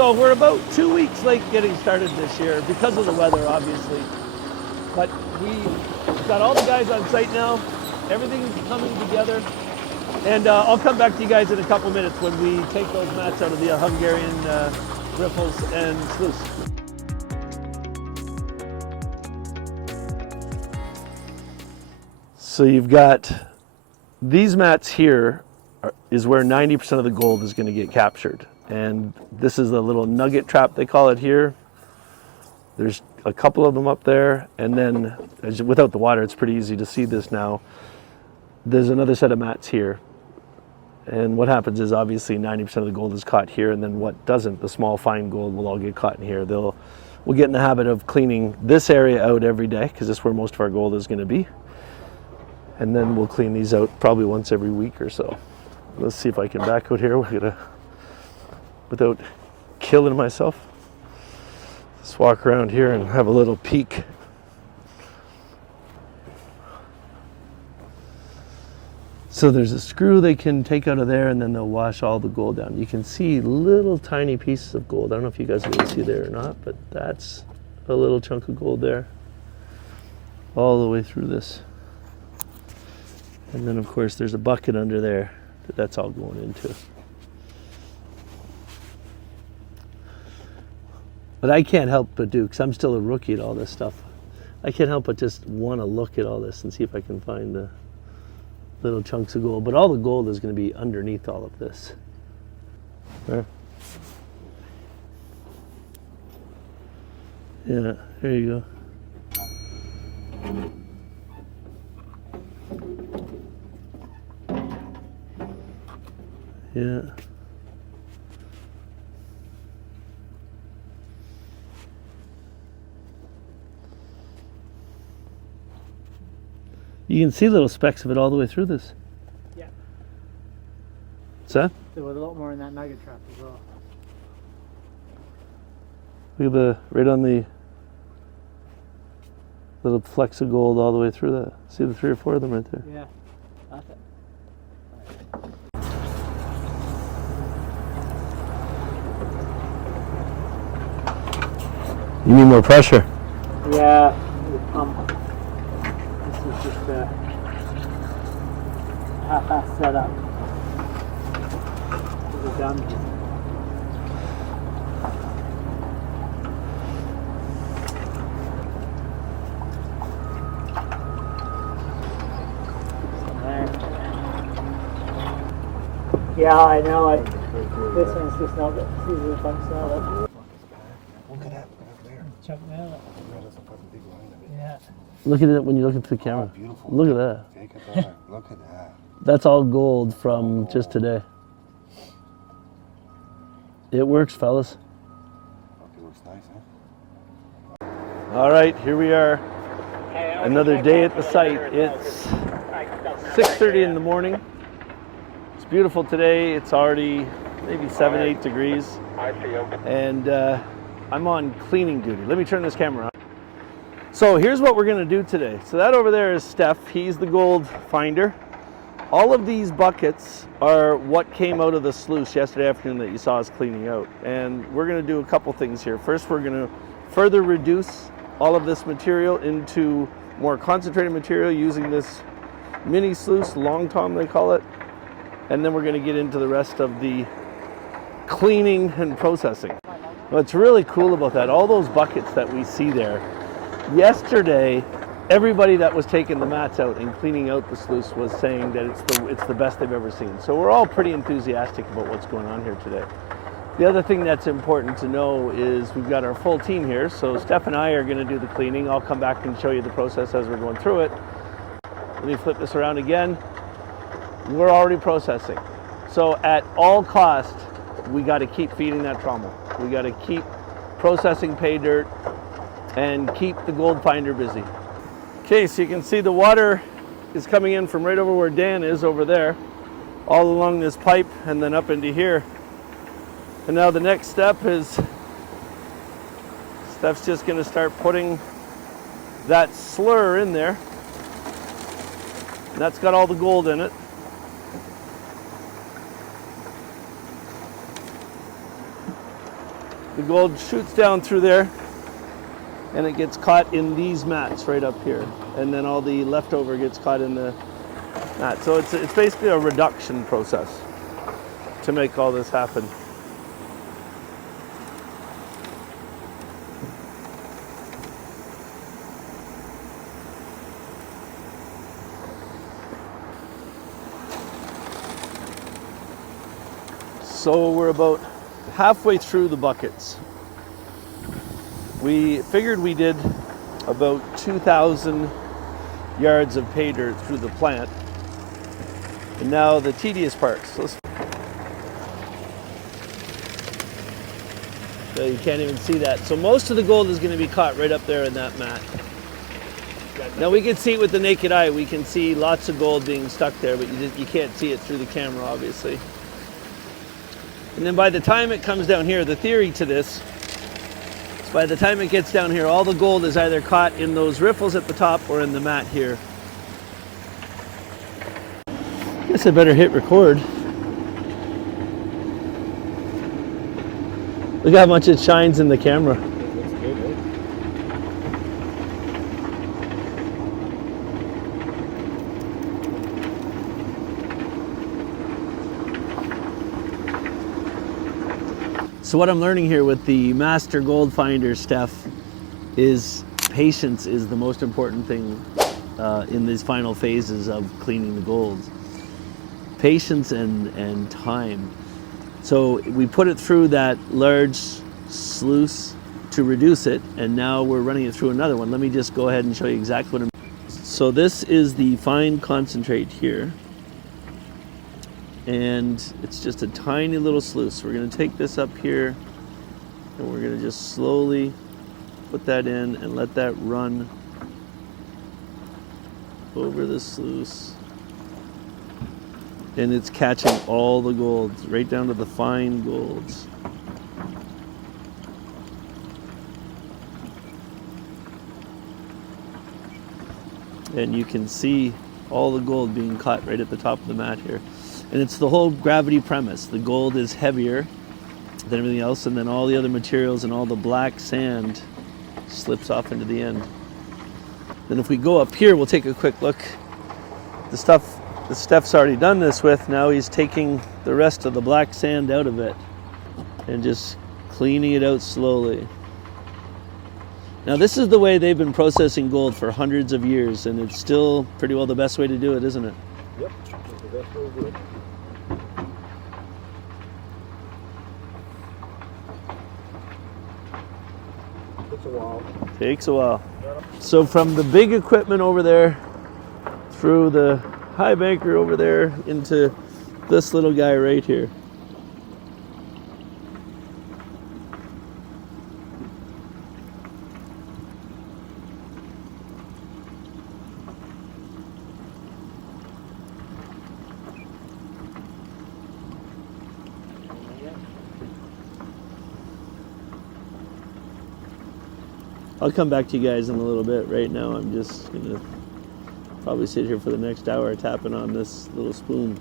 So we're about 2 weeks late getting started this year because of the weather, obviously. But we've got all the guys on site now. Everything's coming together. And I'll come back to you guys in a couple minutes when we take those mats out of the Hungarian riffles and sluice. So you've got these mats here is where 90% of the gold is going to get captured. And this is a little nugget trap, they call it here. There's a couple of them up there. And then without the water, it's pretty easy to see this now. There's another set of mats here. And what happens is obviously 90% of the gold is caught here, and then what doesn't, the small fine gold, will all get caught in here. We'll get in the habit of cleaning this area out every day because this is where most of our gold is going to be. And then we'll clean these out probably once every week or so. Let's see if I can back out here. We're gonna, without killing myself, let's walk around here and have a little peek. So there's a screw they can take out of there, and then they'll wash all the gold down. You can see little tiny pieces of gold. I don't know if you guys can see there or not, but that's a little chunk of gold there, all the way through this. And then of course there's a bucket under there that that's all going into. But I can't help but do, because I'm still a rookie at all this stuff, I can't help but just want to look at all this and see if I can find the little chunks of gold. But all the gold is going to be underneath all of this. There. Yeah, there you go. Yeah. You can see little specks of it all the way through this. Yeah. What's that? There was a lot more in that nugget trap as well. Look at the, right on the little flecks of gold all the way through that. See the 3 or 4 of them right there? Yeah, that's it. You need more pressure. Yeah, this is just a half-ass setup. It's done. Yeah, I know. This one's just not got scissors bumps now. Look at that, there. Chuck me out. Yeah. Look at it when you look into the camera. Oh, beautiful. Look at that. Take it there. Look at that. That's all gold from just today. It works, fellas. Okay, looks nice, huh? All right, here we are. Another day at the site. It's 6:30 in the morning. It's beautiful today. It's already maybe 7, 8 degrees. And I'm on cleaning duty. Let me turn this camera on. So here's what we're going to do today. So that over there is Steph. He's the gold finder. All of these buckets are what came out of the sluice yesterday afternoon that you saw us cleaning out. And we're going to do a couple things here. First, we're going to further reduce all of this material into more concentrated material using this mini sluice, long tom they call it. And then we're going to get into the rest of the cleaning and processing. What's really cool about that, all those buckets that we see there, yesterday, everybody that was taking the mats out and cleaning out the sluice was saying that it's the best they've ever seen. So we're all pretty enthusiastic about what's going on here today. The other thing that's important to know is we've got our full team here. So Steph and I are going to do the cleaning. I'll come back and show you the process as we're going through it. Let me flip this around again. We're already processing. So at all cost, we got to keep feeding that trommel. We got to keep processing Paydirt and keep the gold finder busy. Okay, so you can see the water is coming in from right over where Dan is over there, all along this pipe and then up into here. And now the next step is Steph's just going to start putting that slur in there. And that's got all the gold in it. the gold shoots down through there and it gets caught in these mats right up here. And then all the leftover gets caught in the mat. So it's basically a reduction process to make all this happen. So we're about halfway through the buckets. We figured we did about 2,000 yards of pay dirt through the plant. And now the tedious part. So you can't even see that. So most of the gold is going to be caught right up there in that mat. Now we can see it with the naked eye. We can see lots of gold being stuck there, but you can't see it through the camera, obviously. And then by the time it comes down here, the theory to this is by the time it gets down here, all the gold is either caught in those riffles at the top or in the mat here. I guess I better hit record. Look how much it shines in the camera. Looks good, eh? So what I'm learning here with the master gold finder, Steph, is patience is the most important thing in these final phases of cleaning the gold. Patience and time. So we put it through that large sluice to reduce it, and now we're running it through another one. Let me just go ahead and show you exactly what I'm. So this is the fine concentrate here. And it's just a tiny little sluice. We're going to take this up here and we're going to just slowly put that in and let that run over the sluice. And it's catching all the golds, right down to the fine golds. And you can see all the gold being caught right at the top of the mat here. And it's the whole gravity premise. The gold is heavier than everything else, and then all the other materials and all the black sand slips off into the end. Then if we go up here, we'll take a quick look. The stuff that Steph's already done this with, now he's taking the rest of the black sand out of it and just cleaning it out slowly. Now this is the way they've been processing gold for hundreds of years, and it's still pretty well the best way to do it, isn't it? Yep, that's the best way to do it. Takes a while. Takes a while. So from the big equipment over there, through the high banker over there, into this little guy right here. I'll come back to you guys in a little bit. Right now I'm just gonna probably sit here for the next hour tapping on this little spoon.